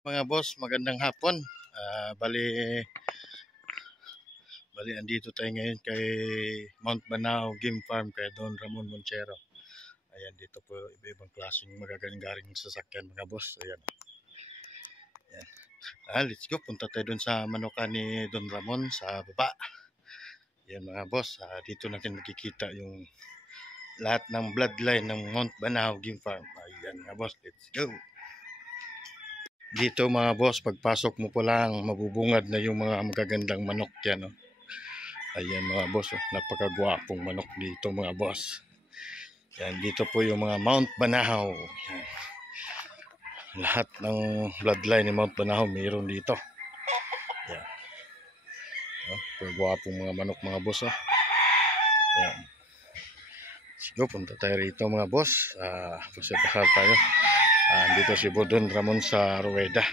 Mga boss, magandang hapon. Bali andito tayo ngayon kay Mount Banao Game Farm kay Don Ramon Monchero. Ayan, dito po iba-ibang klaseng magagaling sasakyan mga boss. Ayan. Ayan. Let's go. Punta tayo dun sa manukan ni Don Ramon sa baba. Ayan mga boss, dito natin makikita yung lahat ng bloodline ng Mount Banao Game Farm. Ayan mga boss, let's go. Dito mga boss, pagpasok mo po lang, mabubungad na yung mga magagandang manok yan. No? Ayan mga boss, napakagwapong manok dito mga boss. Yan, dito po yung mga Mount Banao. Yan. Lahat ng bloodline ni Mount Banao mayroon dito. Yan. Napakagwapong mga manok mga boss. Yan. Sige, punta tayo rito mga boss. Pasipasal tayo. Dito si Don Ramon sa Rueda.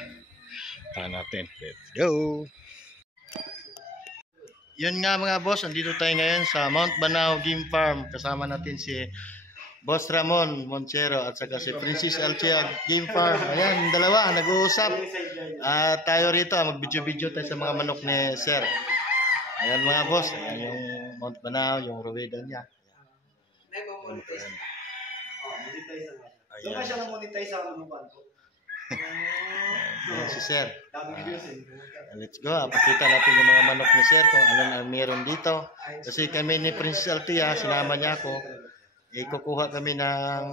Natin. Let's go. Yun nga mga boss, andito tayo ngayon sa Mount Banao Game Farm. Kasama natin si Boss Ramon Monchero at saka si Princess Althea Game Farm. Ayan, dalawa, nag-uusap. Tayo rito, mag-video-video tayo sa mga manok ni Sir. Ayan mga boss, ayan yung Mount Banao, yung Rueda niya. Ayan. Doon ka siya na-monetize sa manukan ko. Ayan si Sir. Let's go. Pakita natin yung mga manok ni Sir kung ano ang meron dito. Kasi kami ni Princess Althea, sinama niya ako. Kukuha kami ng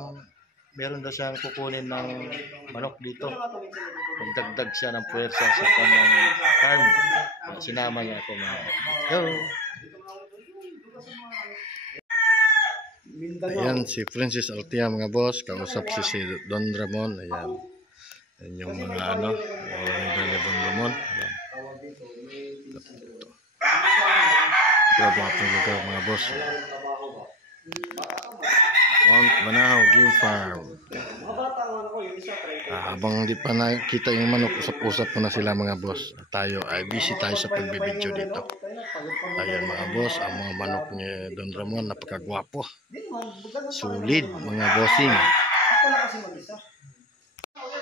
meron daw siyang kukunin ng manok dito. Pagdagdag siya ng puwersa sa kanyang farm. Sinama niya ako. Let's go. Ayan si Princess Althea mga boss, kausap si Don Ramon. Ayan. Ayan yung mga ano, yung Don Ramon. Ayan. Ito. Grabe ang lugar mga boss. Mount Banao Game Farm. Habang di pa nakita yung manok, usap-usap muna sila mga boss. Tayo ay busy tayo sa pagbibideo dito. Ayan mga boss, ang mga manok ni Don Ramon, napakagwapo. Solid mga bossing.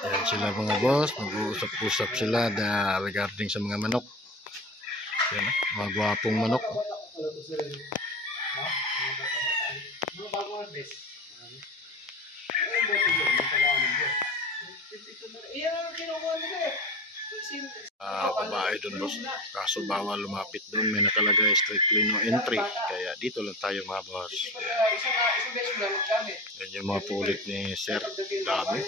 Ayan sila mga boss, mag-uusap-usap sila regarding sa mga manok. Ayan, mga gwapong manok. Babae doon boss, kaso bawal lumapit doon, may nakalagay strictly no entry, kaya dito lang tayo mga boss. Yan yung mga pulit ni Sir, dami.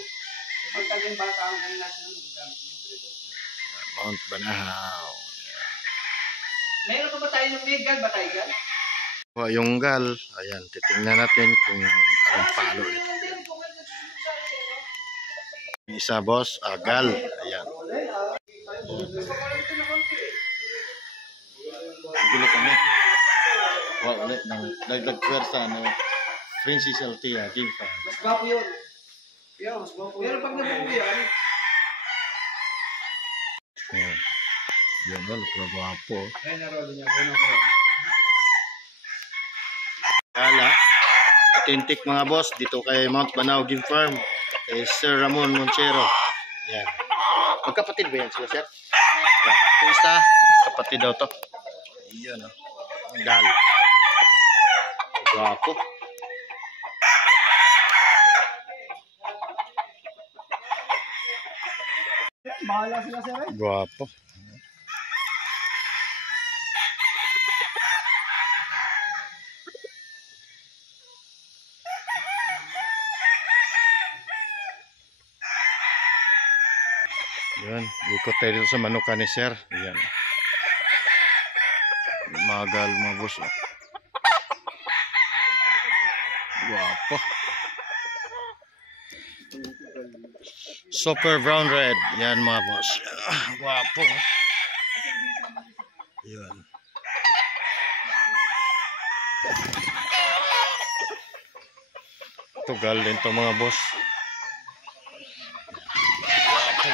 Mount Banao. Meron pa ba tayo ng legal ba tayo gal? Yung gal, ayan, titingnan natin kung anong palo ito. Isa boss, gal, ayan. Gulo kami. Ulit ng dagdag pwersa no Princess Althea Game Farm. Mas gwapo yun. Yeah, mas gwapo. Pero pag nabuo yan. Yan wala, pero gwapo. Ay, narolo niya. Kala, authentic mga boss dito kay Mount Banao Game Farm. Kay Sir Ramon Monchero. Yan. Magkapatid ba yan sila, Sir? Ito isa, kapatid daw to. Iyan, no? Gal. Gwapo. Bahala sila sir eh. Gwapo. Yan, ikot tayo dito sa manukan ni Sir. Yan. Magal mga boss. Guwapo. Super brown red. Yan mga boss. Guwapo. Yan. Tugal din to mga boss. Guwapo.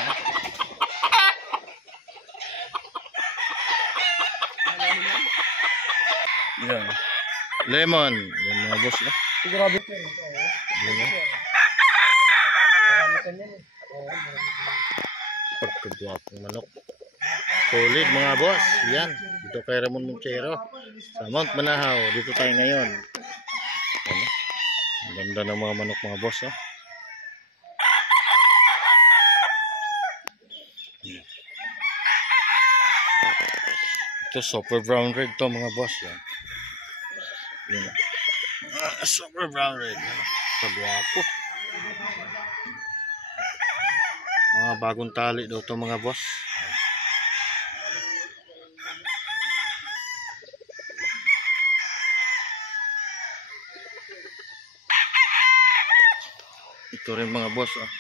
Yan. Lemon. Yan mga boss. Grabe po. Pag Kagwapong manok. Solid mga boss. Yan. Dito kay Ramon Monchero. Sa Mount Banahaw. Dito tayo ngayon. Ano? Ang ganda ng mga manok mga boss. Oh. Ito super brown red to mga boss. Yan. Yan. Super brown red. Kagwapo. Mga bagong tali daw to mga boss. Ito rin mga boss. Oh.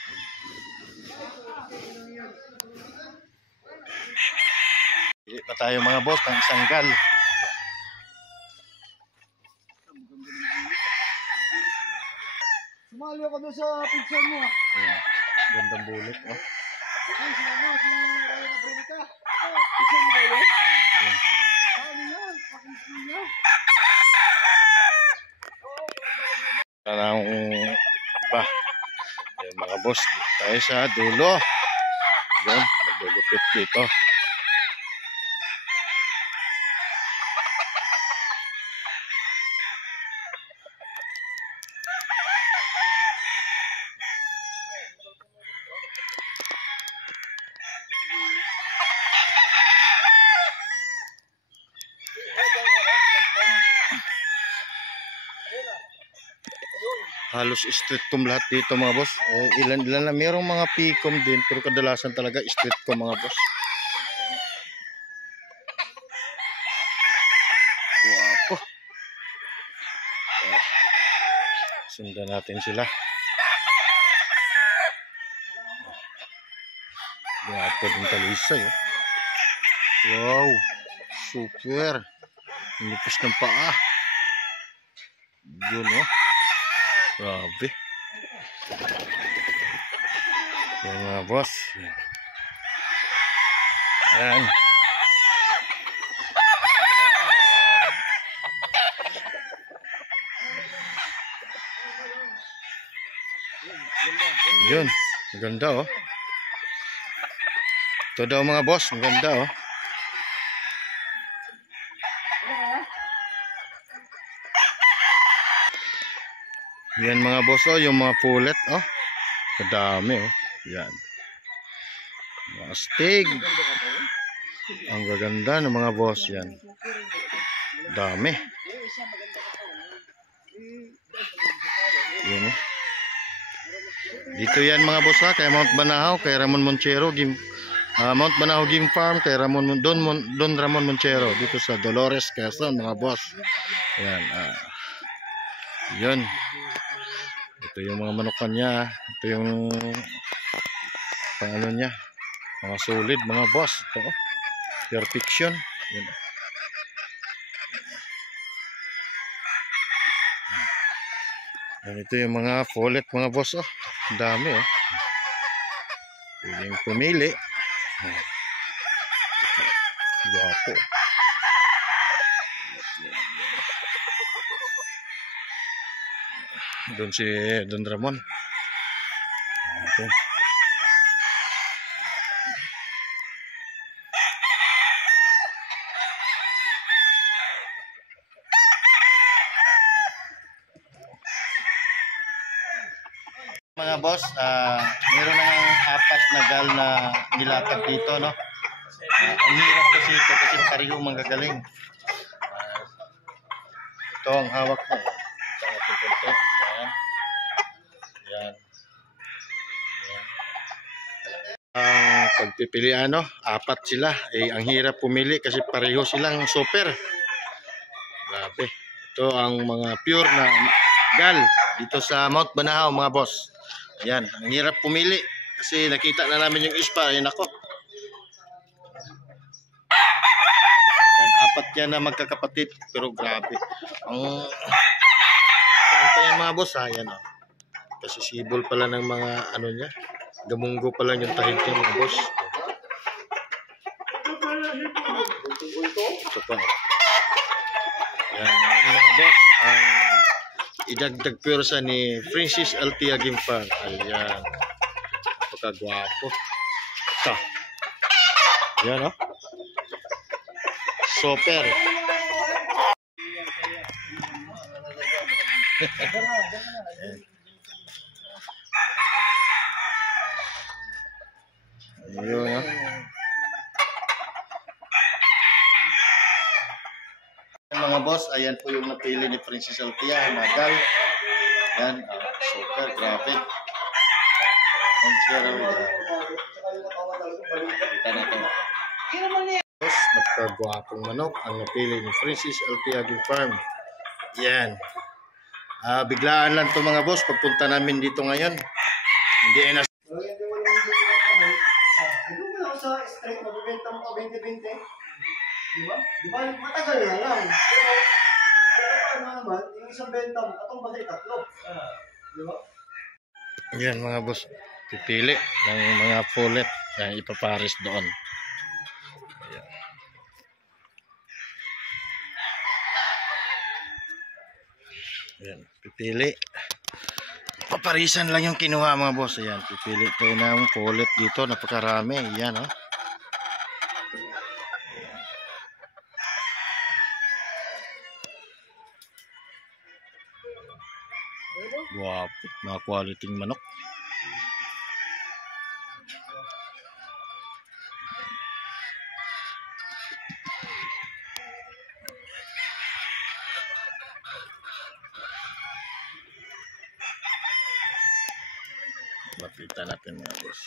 Hindi pa tayo mga boss ng isang gal. Sumali ako doon sa pinsan mo. Ayan. Gandang bulik. Oh. Okay, si ano, si Ryan Abronica. Pinsan mo ba yun? Ayan. Ano yan? Pakinggan niya. Parang iba. Ayan, mga boss, dito tayo sa dulo. Ayan, maglulupit dito. Halos streetcom lahat dito mga boss. Ilan na mayroong mga picom din pero kadalasan talaga streetcom mga boss. Wapo. Sundan natin sila. Wapo din talisa eh. Wow. Super. Nipis ng paa. Yun oh. Grabe. Yan mga boss. Yan. Yun. Maganda oh. Ito daw mga boss. Maganda oh. Yan mga boss oh, yung mga pullet oh. Kadami oh. Yan. Mga stig. Ang gaganda ng mga boss yan. Dami. Yan oh. Dito yan mga boss ha, kay Mount Banahaw, kay Ramon Monchero, Mount Banahaw Game Farm, kay Don Ramon Monchero, dito sa Dolores, Quezon mga boss. Yan. Yun. Ito yung mga manukan niya. Ito yung pang ano niya. Mga solid mga boss. Ito oh. Perfection. Yun. Yan, ito yung mga follet mga boss oh. Ang dami oh. Pwedeng pumili. Guwapo. Doon si Don Ramon. Ito. Mga boss, meron nang 4 na gal na nilatag dito, no? Ang hirap kasi ito kasi pareho manggagaling. Ito ang hawak mo. Ito ang ating konti. Yan. Yan. Yan. Ang pagpipilian, no? 4 sila. Ang hirap pumili kasi pareho silang super. Grabe. Ito ang mga pure na gal dito sa Mount Banahaw, mga boss. Yan, ang hirap pumili kasi nakita na namin yung ispa. Ayun ako. Yan, 4 yan na magkakapatid pero grabe. Ang yan mga boss ha, yan oh. Kasi sibol pala ng mga ano niya. Gamunggo pala yung tahid niya mga boss. Ito pa. Yan, mga boss. Idagdag pwersa ni Francis Altia Game Farm. Ayan. Napakagwapo. Ito. Yan, oh. Super. Ayun, oh. Mga boss, ayan po yung napili ni Princess Althea, Magal. Yan, super, grabe. Kita natin. Boss, magkagwapong manok ang napili ni Princess Althea Game Farm. Yan. Biglaan lang to mga boss, pagpunta namin dito ngayon. Hindi ay nas... Ito mo lang sa straight, mabibenta mo ka 20-20. Di ba? Di ba? Matagal na lang. Pero paano naman, yung isang benta mo, katong balik tatlo. Di ba? Yan mga boss, pipili ng mga pullet na ipapares doon. Ayan. Ayan, pipili. Paparisan lang yung kinuha mga boss. Ayan, pipili tayo ng pullet dito, napakarami. Ayan, oh. Wow, mga quality manok. Lapitan natin mga boss.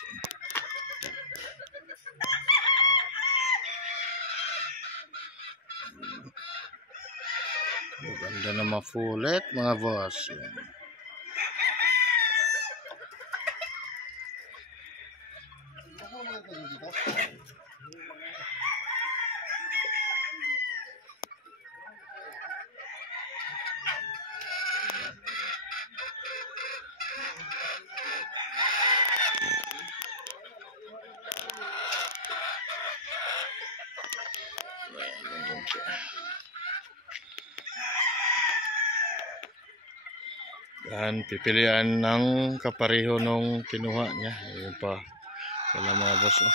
Maganda na ma-fullet mga boss. Yan. Yan, pipilian ng kapareho nung kinuha niya. Ayun pa. Wala mga boss, oh.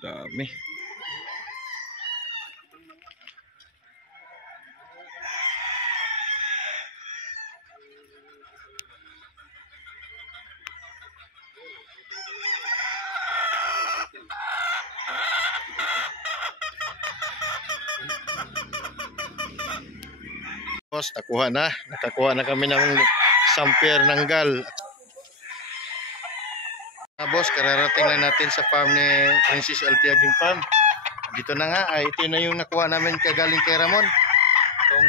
Dami. Boss, nakakuha na kami ng isang pair ng gal. Boss, kararating lang natin sa farm ni Princess Althea Game Farm. Dito na nga, ito na yung nakuha namin kagaling kay Ramon. Itong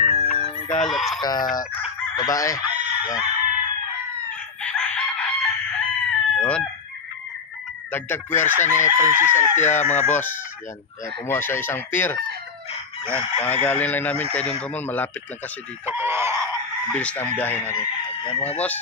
gal at saka babae. Yan. Yun. Dagdag puwersa ni Princess Althea mga boss. Yan. Kaya kumuha siya isang pair. Yan, pangagaling lang namin kay Don Ramon, malapit lang kasi dito kaya bilis na ang biyahe natin. Yan mga boss.